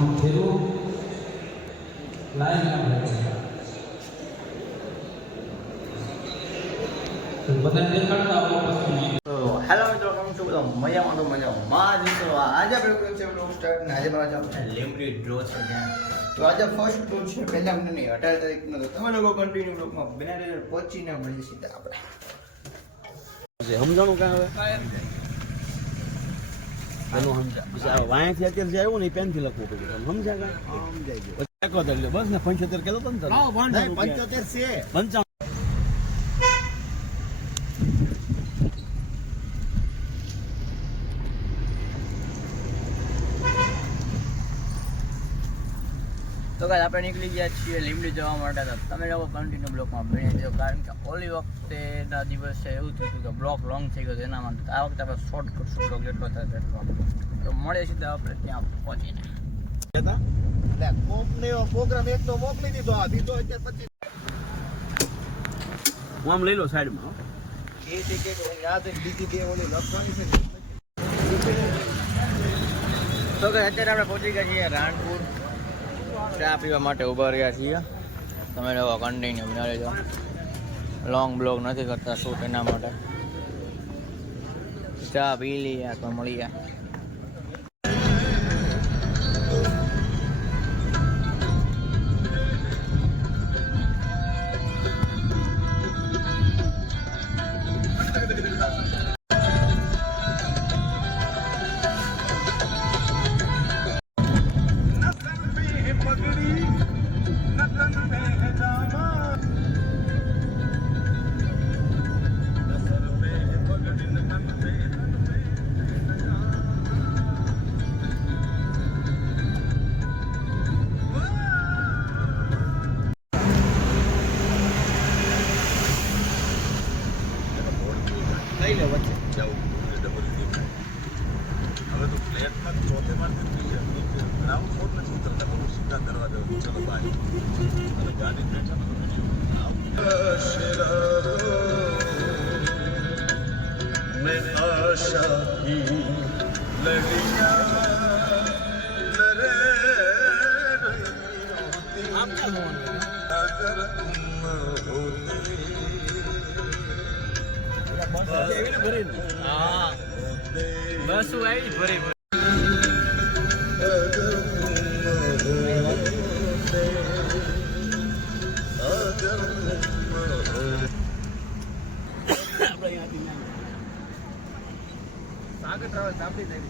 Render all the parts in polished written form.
Hello મિત્રો, કેમ છો બધા? મજામાં તો મજામાં જ છો. આજે આપણે કર્યું છે બ્લોગ સ્ટાર્ટ ને આજે મારા આપણે લીમડી ડ્રો છે ત્યાં. તો આજે ફર્સ્ટ ડ્રો છે પહેલા મને નહીં 18 તારીખનો. તો તમે લોકો કન્ટિન્યુ બ્લોગમાં બનાવી રહેજો, પહોંચીને મળીએ સીધા આપણે. સમજાણું કાં હવે એનું સમજા પછી આ વાંયથી અત્યારે જે આવ્યું ને એ પેનથી લખવું પડ્યું. સમજા કાં સમજાઈ ગયું. 71 બસ ને 75 કહેતો પણ 75 છે 55. તો ગાઈસ આપણે નીકળી ગયા છીએ લીમડી જવા માટે. તો તમે લોકો કન્ટિન્યુ બ્લોકમાં બની દેજો, કારણ કે ઓલી વખતેના દિવસે એવું થયું હતું કે બ્લોક લોંગ થઈ ગયો એના માટે. આ વખતે આપણે શોર્ટ કરશું બ્લોક જેટલો થાય તેટલો. તો મળીએ સીધા આપણે ત્યાં પહોંચીને. પ્રોગ્રામ એક તો મોકલી દીધો, આ બીજો અત્યારે પછી હું આમ લઈ લો સાઈડમાં. એ ટિકિટ યાદ બીજી બે ઓલી લખવાની છે. તો કે અત્યારે આપણે પહોંચી ગયા છીએ રાણપુર. ચા પીવા માટે ઊભા રહ્યા છીએ. તમે લોકો કન્ટિન્યુ બના લેજો. લોંગ બ્લોગ નથી કરતા શૂટ, એના માટે ચા પી લઈએ તો મળીએ. લઈ લો વચ્ચે જવું હવે તો ફ્લેટમાં ચોથે મારથી ગ્રાઉન્ડ ફ્લોર નથી ઉતરતા, બહુ સીધા દરવાજા. ચલો બાય અને ગાડી બેઠા મેં આશા કી લડિયા નરે આમ કેમ અગર તુમ હોતે હા બસ આવી ભરી સાગર ટ્રાવેલ્સ આપણી થઈ.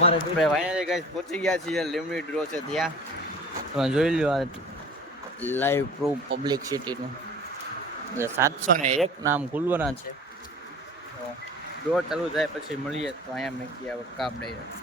આપણે ફાઇનલી ગાઈસ પહોંચી ગયા છીએ લીમડી ડ્રો છે ત્યાં. તમે જોઈ લો આ લાઈવ પ્રૂફ પબ્લિસિટીનું 701 નામ ખુલવાના છે. તો ડ્રો ચાલુ થાય પછી મળીએ. તો અહીંયા મેં ગયા કાપ ડાયરેક્ટ.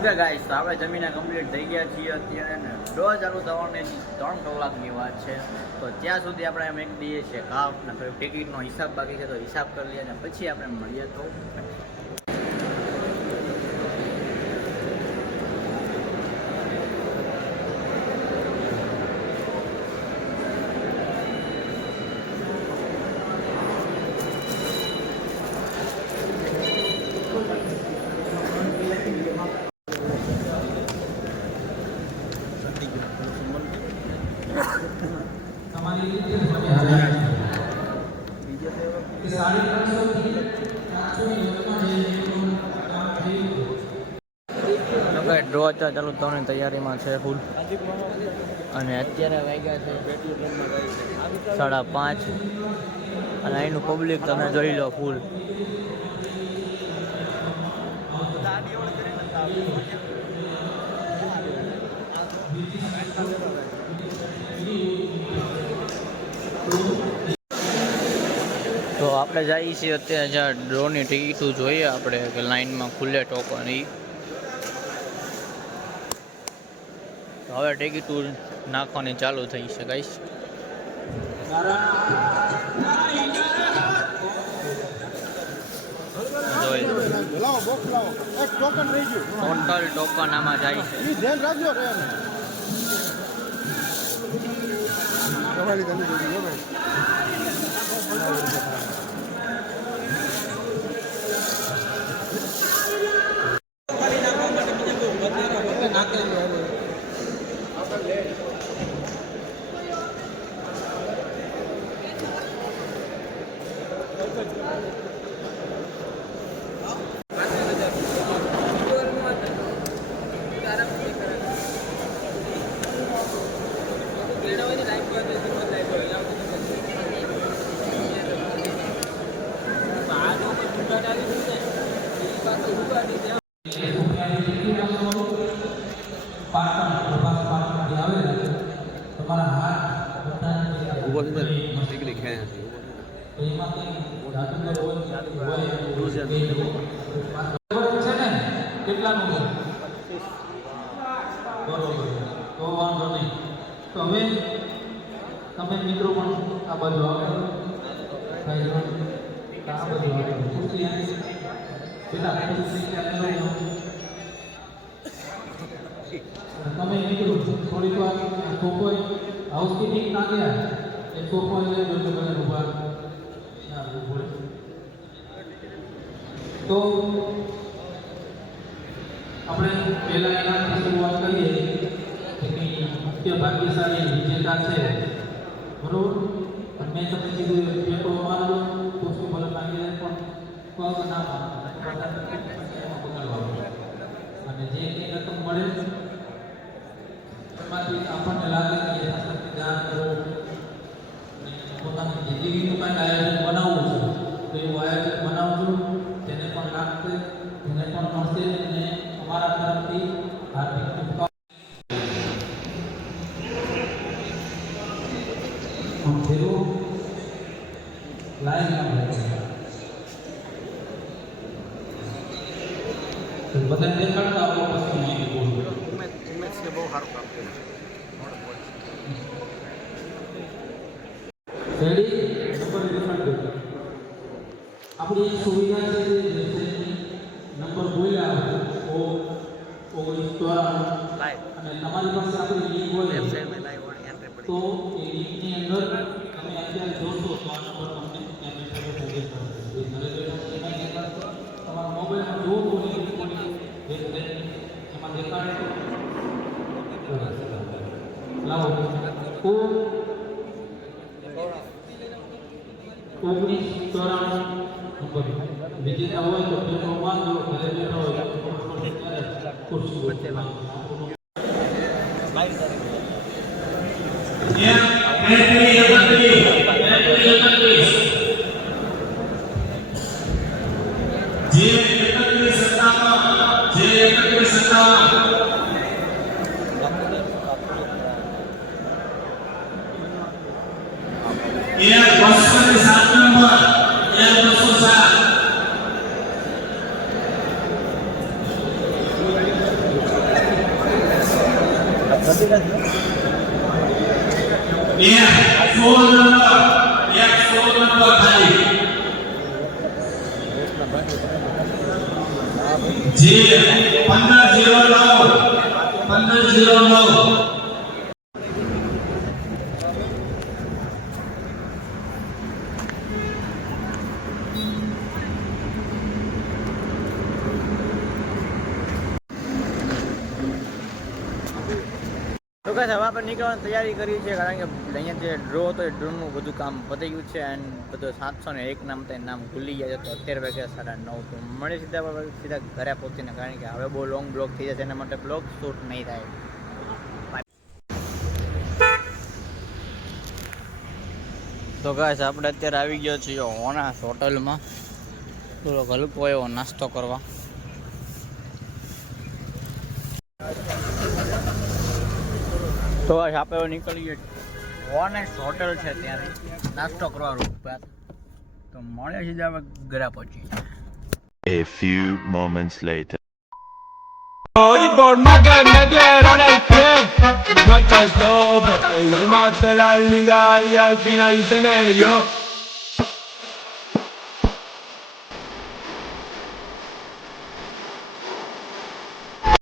ઓકે ગાઈસ, તો આપણે જમીને કમ્પ્લીટ થઈ ગયા છીએ અત્યારે ને. ડ્રો ચાલુ થવાની 3 કલાકની વાત છે. તો ત્યાં સુધી આપણે એમ એક દઈએ છીએ કાપ ને પછી ટિકિટનો હિસાબ બાકી છે તો હિસાબ કરી લઈએ અને પછી આપણે મળીએ. તો ડ્રો અત્યારે ચાલુ થવાની તૈયારીમાં છે ફૂલ. અને અત્યારે વાગ્યા છે 5:30 અને અહીંનું પબ્લિક તમે જોઈ લો ફૂલ. આપણે જઈએ છીએ અત્યારે જ્યાં ડ્રોની ટિકિટો જોઈએ આપણે કે લાઈનમાં ખુલ્લે ટોકન એ હવે ટિકિટો નાખવાની ચાલુ થઈ છે ગાઈસ. જોઈ ટોટલ ટોકન આમાં જાય છે. કેટલાનું બરોબર તો વાંધો નહીં. તો હવે તમે મિત્રો પણ આ બાજુ આવો. આ બાજુ આવો. ખુરશી પેલા ખુરશી તમે મિત્રો થોડીક વાર સોફો હાઉસકીપિંગ ના ગયા એ સોફો લઈ લો તો બધા ઉભા તો આપણે પહેલા એનાથી શરૂઆત કરીએ કે મુખ્ય ભાગ્યશાળી વિજેતા છે બરોબર. મેં તમને કીધું પેટો મારો તો શું ભલે ભાગીને પણ પગ ના પકડવાનું અને જે કંઈ રકમ મળે એમાંથી આપણને લાગે કે યથાશક્તિ દાન કરવું અને પોતાની જિંદગીનું કાંઈક આયોજન બનાવવું છે તો એવું આયોજન બનાવજો. જેને પણ લાગશે તેને પણ મળશે અને અમારા તરફથી હાર્દિક શુભકામનાઓ. ફેરો લાઈન બધા દેખાડતા આવો પછી નહીં બોલું. ઉમેશ કે બહુ સારું કામ કર્યું. રેડી નંબર ડિફરન્ટ આપણી એક સુવિધા છે જે નંબર બોલ્યા ઓ 19 અને તમારી પાસે આપણી લિંક હોય તો એ લિંકની અંદર તમે અત્યારે જોશો તો આ નંબર તમને ત્યાં બેઠા બેઠા દેખાડશે. તમારા મોબાઈલમાં જો બોલી એમાં દેખાડે લાવો 1994 નંબર વિજેતા હોય તો પેલો વાંધો ઘરે બેઠા હોય ખુરશી વચ્ચેમાં તો guys, હવે આપણે નીકળવાની તૈયારી કરી છે કારણ કે અહીંયા જે ડ્રો હતો એ ડ્રોનું બધું કામ પતી ગયું છે એન્ડ બધું 701 નામ તે નામ ભૂલી ગયા છે. તો 11 વાગ્યા 9:30 તો મળે સીધા ઘરે પહોંચીને કારણ કે હવે બહુ લોંગ બ્લોગ થઈ જશે એના માટે બ્લોગ શૂટ નહીં થાય. તો guys, આપણે અત્યારે આવી ગયો છીએ હોનાસ હોટલમાં થોડોક હલકો એવો નાસ્તો કરવા. તો આપણે નીકળીએ હોનેસ્ટ હોટલ છે ત્યાં નાસ્તો કરવા રૂપ પર. તો મળે છે હવે ઘરે પહોંચી. A few moments later. Hoy por más que me dieron el pie, no alcanzó porque yo maté la liga y al final se me dio.